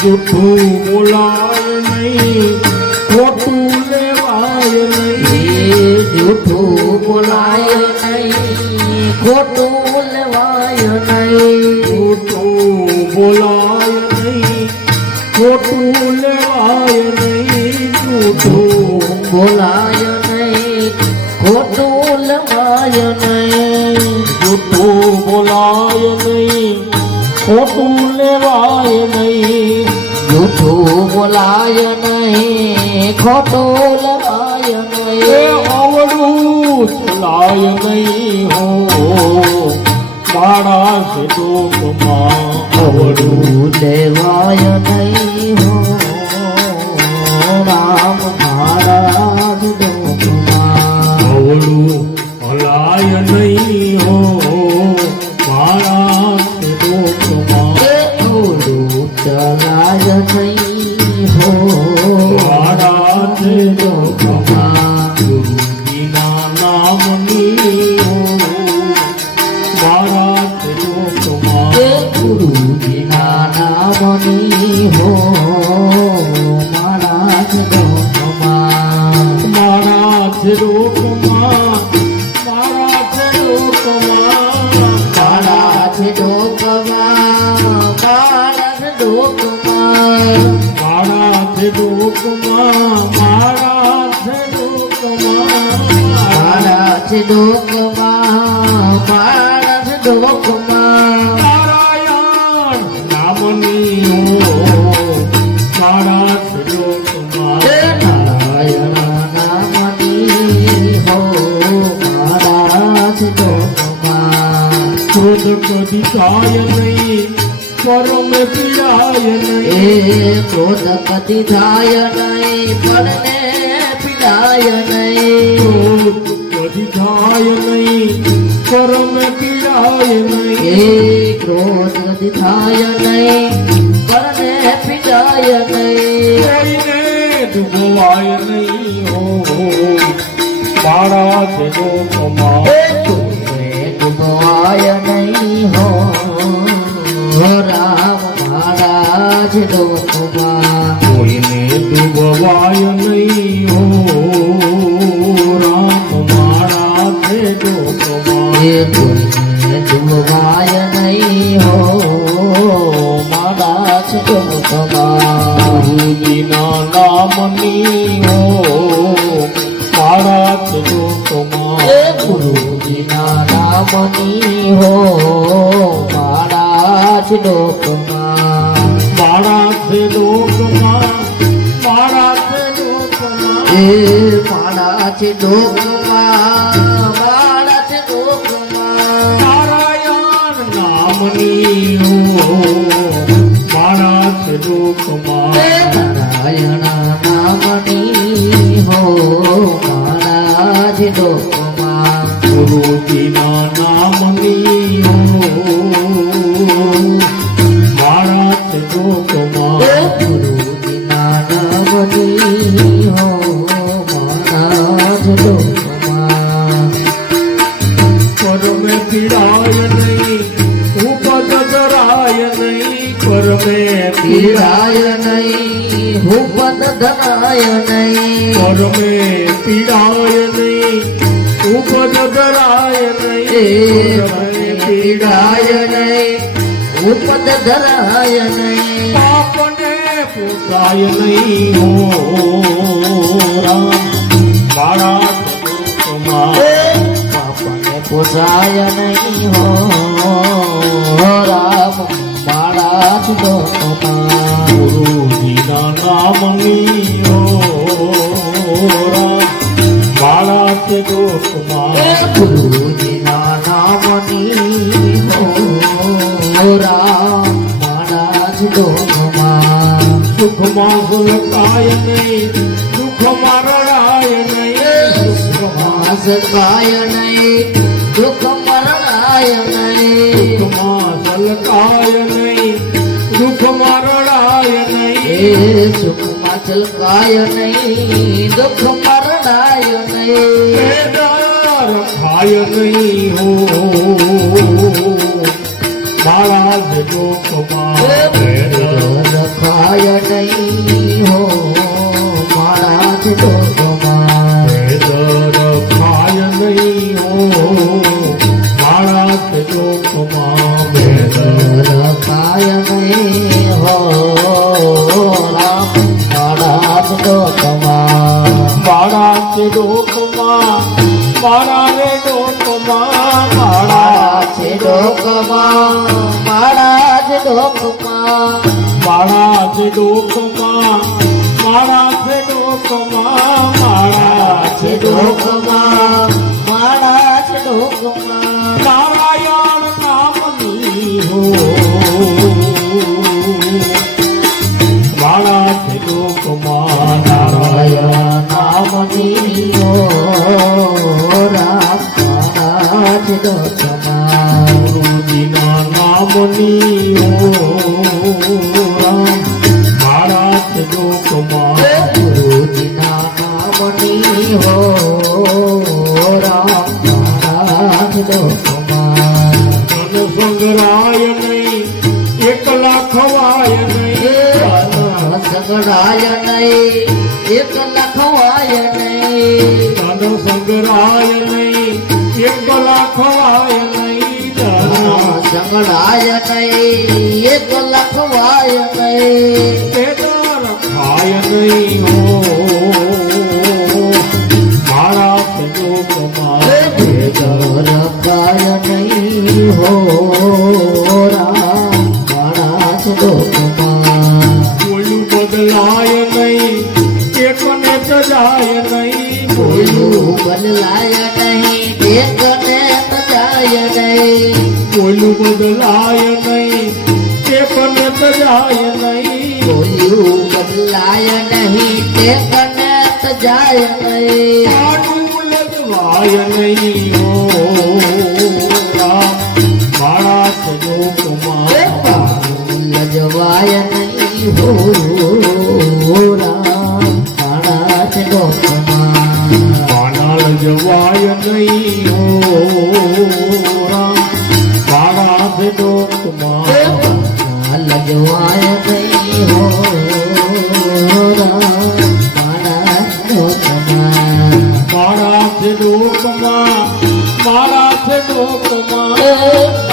જૂઠું બોલાય નહીં, ખોટું લેવાય નહીં. જૂઠું બોલાય નહીં, ખોટું લેવાય નહીં. જૂઠું બોલાય નહીં, ખોટું લેવાય નહીં. જૂઠું બોલાય નહીં, ખોટું લેવાય નહીં. જૂઠું બોલાય નહીં, ખોટું લેવાય નહીં. જૂઠું બોલાય નહીં, ખોટું લેવાય એ નહીં. અવળું ચલાય નહીં હો મારા સ્વરૂપમાં. અવળું લેવાય નહીં હો રામ મહારાજ લોકમાં. અવળું હલાય નહીં હો મારા સ્વરૂપમાં. અવળું ચલાય નહીં હો મારા લોકમાં. ગુરુજીના નામની હો મારા સ્વરૂપમાં. ગુરુજીના નામની હો મારા લોકમાં. મારા સ્વરૂપમાં, મારા સ્વરૂપમાં. મારા લોકમાં, મારા લોકમાં. મારા સ્વરૂપમાં, મારા સ્વરૂપમાં. મારા લોકમાં, મારા લોકમાં. નારાયણ નામની હો મારા સ્વરૂપમાં. નારાયણ નામની હો મારા લોકમાં. ક્રોધ કદી થાય નહીં, પરમ પીડાય નહીં. એ ક્રોધ કદી થાય નહીં, પડને પીડાય નહીં. ક્રોધ કદી થાય નહીં, પરમ પીડાય નહીં. એ ક્રોધ કદી થાય નહીં, પડને પીડાય નહીં. કોઈને ડૂબવાય નહીં હો મારા સ્વરૂપમાં. ડૂબવાય નહીં હો રામ મહારાજ લોકમાં. કોઈને ડૂબવાય નહીં હો રામ મારા સ્વરૂપમાં. એ કોઈને ડૂબવાય નહીં હો મારા લોકમાં. ગુરુજીના નામની હો મારા સ્વરૂપમાં. એ ગુરુજીના નામની હો મારા લોકમાં. મારા સ્વરૂપમાં, મારા સ્વરૂપમાં. એ મારા લોકમાં, મારા લોકમાં. નારાયણ નામની હો મારા સ્વરૂપમાં. નારાયણ નામની હો મારા લોકમાં. ગુરુજીના નામની હો મારા સ્વરૂપમાં. ગુરુજીના નામની હો મારા લોકમાં. પરમે પીડાય નહીં, ઉપદ ધરાય નહીં. પરમે પીડાય નહીં, હુપદ ધરાય નહીં. પરમે પીડાય નહીં, ઉપદ ધરાય નહીં. એ મને પીડાય નહીં, ઉપદ ધરાય નહીં. પાપને પોસાય નહીં હો રામ મારા સ્વરૂપમાં. પાપને પોસાય નહીં હો રામ મારા લોકમાં. ગુરુજીના નામની હો રામ મારા સ્વરૂપમાં. ગુરુજીના નામની હો રામ મારા લોકમાં. સુખમાં સુલકાય નહીં, દુઃખમાં રડાય નહીં. સુખમાં સલકાય નહીં, દુઃખમાં રડાય નહીં. સુખમાં સલકાય નહીં, દુઃખમાં રડાય નહીં. એ સુખમાં સલકાય નહીં, દુઃખમાં રડાય નહીં. બેદાર ખાય નહીં હો માળા જ લોકમાં ભેદ રખાય નહીં હો મારા જ લોકમાં ભેદ રખાય નહીં હો માળા જ લોકમાં ભેદ રખાય નહીં હો રામ મારા જ લોકમાં માળા જ લોકમાં માળા રે લોકમાં મારા છે લોકમાં મારા જ લોકમાં માળા જ લોકમાં માળા જ લોકમાં માળા છે લોકમાં મારા જ લોકમાં નારાયણ નામની હો માળા જ લોકમાં નારાયણ નામની હો રામ મારા જ લોકમાં ગુરુજીના નામની હો રામ માળા જ લોકમાં ગુરુજીના નામની હો રામ મારા જ લોકમાં જન સંગ્રાય નહીં એકલા ખવાય નહીં સંગરાય નહીં એક લખવાય નહીં જન સંગ્રાય નહીં એકલા ખવાય નહીં સંગરાય નહીં એક લખવાય નહીં તેદર ખાય નહીં હો માળા જ લોકમાં રખાય નહીં હો રામ મારા જ લોકમાં કોયું બદલાય નહીં એકને સજાય નહીં કોયું બદલાય નહીં એકને બજાય નહીં કોયું બદલાય નહીં એકને સજાય નહીં કોયું બદલાય નહીં એકને બજાય નહીં આડું લજવાય નહીં હો રામ માળા જ લોકમાં લજવાય નહીં હો રામ મારા જ લોકમાં માના લજવાય નહીં હો રામ માળા જ લોકમાં લજવાય નહીં હો રામ મારા જ લોકમાં માળા જ લોકમાં માળા જ લોકમાં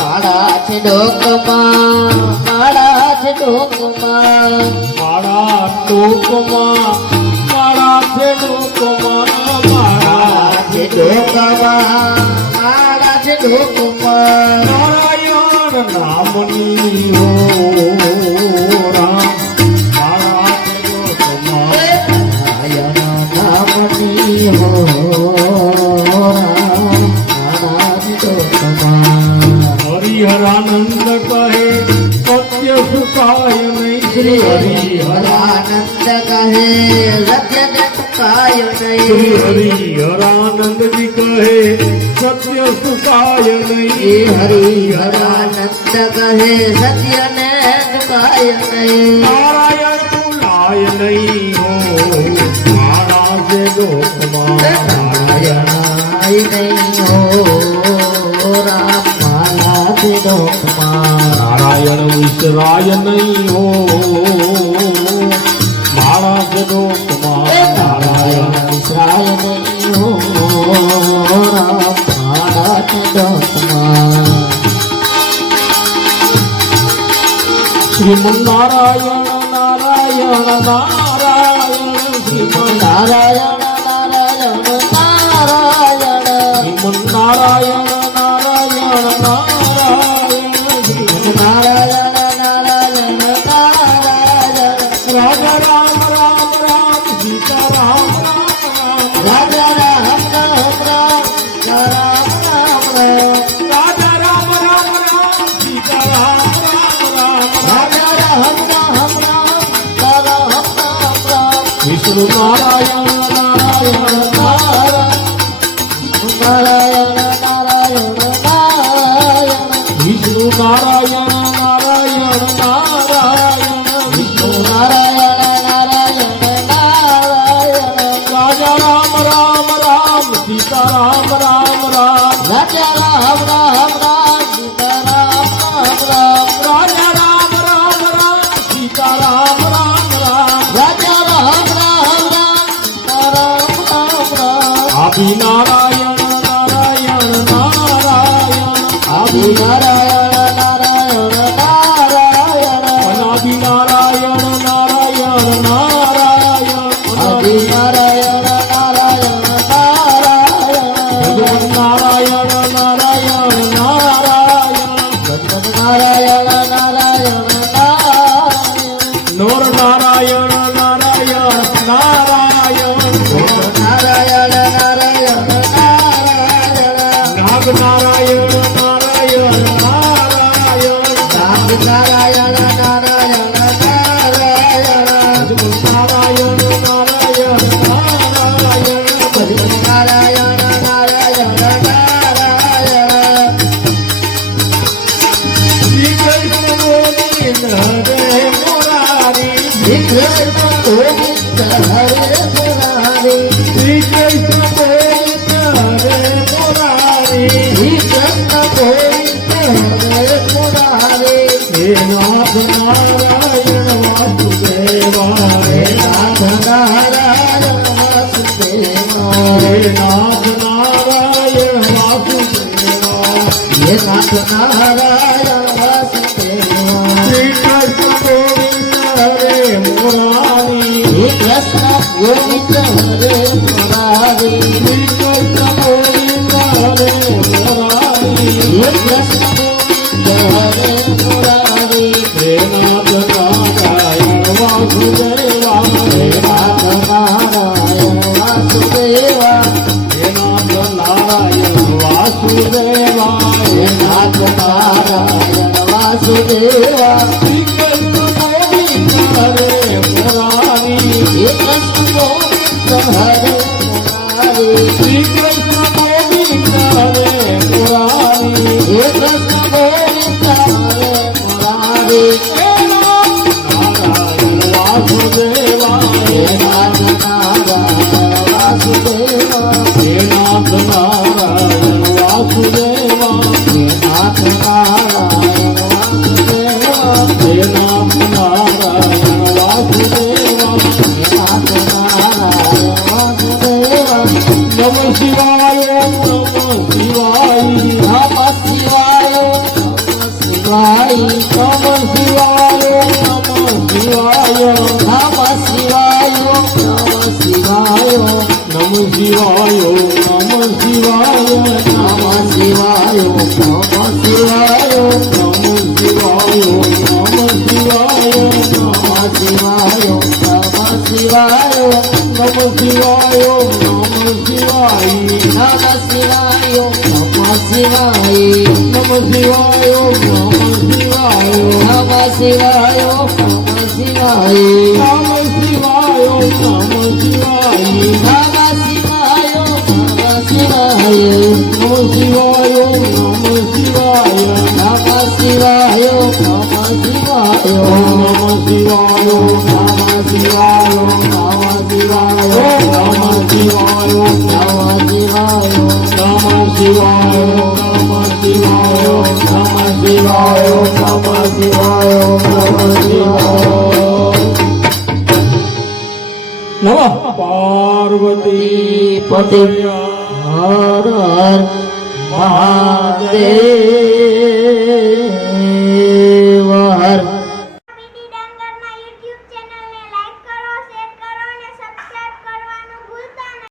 મારા જ લોકમાં મારા જ લોકમાં માળા લોકમાં માળા જ લોકમાં માળા મારા જ લોકમાં મારા જ લોકમાં નારાયણ નામની હો રામ માળા જ લોકમાં નારાયણ નામની હો રામ મારા જ લોકમાં હરિહરાનંદ કહે સત્ય સુખાય નહીં શ્રી હરિહરાનંદ કહે સત્ય ટકાય શ્રી નહીં હરિહરાનંદજી કહે સત્ય સુખાય શ્રી નહીં હરિહરાનંદ કહે સત્ય ને ટકાય નહીં નારાયણ બોલાય નહીં હો મારા જે લોકમાં નારાયણાય નહીં હો રામ મારા જ લોકમાં નારાયણ વિસરાય નહીં હો મારા જ લોકમાં નારાયણ વિસરાય નહીં હો રામ મારા જ લોકમાં શ્રીમન નારાયણ નારાયણ નારાયણ શ્રીમન નારાયણ નારાયણ નારાયણ શ્રીમન નારાયણ નારાયણ નારાયણ શ્રીમન નારાયણ નારાયણ નારાયણ રાજા રામ રામ રામ સીતા રામ રામ રામ રાજા રામ રામ રામ રામ રામ રામ રાજા રામ રામ રામ સીતા રામ રામ રામ રાજા રામ રામ રામ રામ રામ રામ વિષ્ણુ નારાયણ નારાયણ નારાયણ નારાયણ નારાયણ વિષ્ણુ નારાયણ નારાયણ નારાયણ વિષ્ણુ નારાયણ નારાયણ નારાયણ રાજા રામ રામ રામ સીતા રામ રામ રામ રાજા રામ રામ રામ સીતા રામ રામ રામ આદિ નારાયણ નારાયણ નારાયણ આદિ નારાયણ નારાયણ નારાયણ અનાદિ નારાયણ નારાયણ નારાયણ આદિ નારાયણ નારાયણ નારાયણ નારાયણ નારાયણ નારાયણ નારાયણ નારાયણ નારાયણ નોર નારાયણ નારાયણ નારાયણ નારાયણ નારાયણ નારાયણ નાગ નારાયણ નારાયણ નારાયણ નાગ નારાયણ નારાયણ નારાયણ નારાયણ નારાયણ નારાયણ નારાયણ નારાયણ નારાયણ શ્રી કૃષ્ણ ગોવિંદ હરે મુરારી શ્રી કૃષ્ણ ગોવિંદ હરે મુરારી શ્રી કૃષ્ણ ગોવિંદ હરે મુરારી શ્રી કૃષ્ણ ગોવિંદ હરે મુરારી હે નાથ નારાયણ વાસુદેવા હે નાથ નારાયણ વાસુદેવા હે નાથ નારાયણ વાસુદેવા હે નાથ નારાયણ વાસુદેવા શ્રી કૃષ્ણ ગોવિંદ હરે મુરારી શ્રી કૃષ્ણ ગોવિંદ હરે મુરારી શ્રી કૃષ્ણ ગોવિંદ હરે મુરારી શ્રી કૃષ્ણ ગોવિંદ હરે મુરારી હે નાથ નારાયણ વાસુદેવા હે નાથ નારાયણ વાસુદેવા હે નાથ નારાયણ વાસુદેવા હે નાથ નારાયણ વાસુદેવા શ્રી કૃષ્ણ ગોવિંદ હરે મુરારી શ્રી કૃષ્ણ ગોવિંદ હરે મુરારી શ્રી કૃષ્ણ ગોવિંદ હરે મુરારી શ્રી કૃષ્ણ ગોવિંદ હરે મુરારી હે નાથ નારાયણ વાસુદેવા હે નાથ નારાયણ વાસુદેવા હે નાથ નારાયણ વાસુદેવા હે નાથ નારાયણ વાસુદેવા હે નાથ નારાયણ વાસુદેવા હે નાથ નારાયણ વાસુદેવા નમ શિવાય નમ શિવાય નમઃ શિવાય નમઃ શિવાય નમ શિવાય નમ શિવાય નમઃ શિવાય નમઃ શિવાય નમ શિવાય નમ શિવાય નમઃ શિવાય નમઃ શિવાય નમ શિવાય નમ શિવાય નમઃ શિવાય નમઃ શિવાય નમ શિવાય નમ શિવાય નમઃ શિવાય નમઃ શિવાય નમ શિવાય નમ શિવાય નમઃ શિવાય નમઃ શિવાય નમ શિવાય નમ શિવાય નમઃ શિવાય નમઃ શિવાય નમ શિવાય નમ શિવાય નમઃ શિવાય નમઃ શિવાય નમ શિવાય નમ શિવાય નમઃ શિવાય નમ શિવાય નમઃ શિવાય નમ શિવાય નમ શિવાય નમ શિવાય નમ શિવાય નમ શિવાય નમઃ પાર્વતી પતિ હર હર મહાદેવ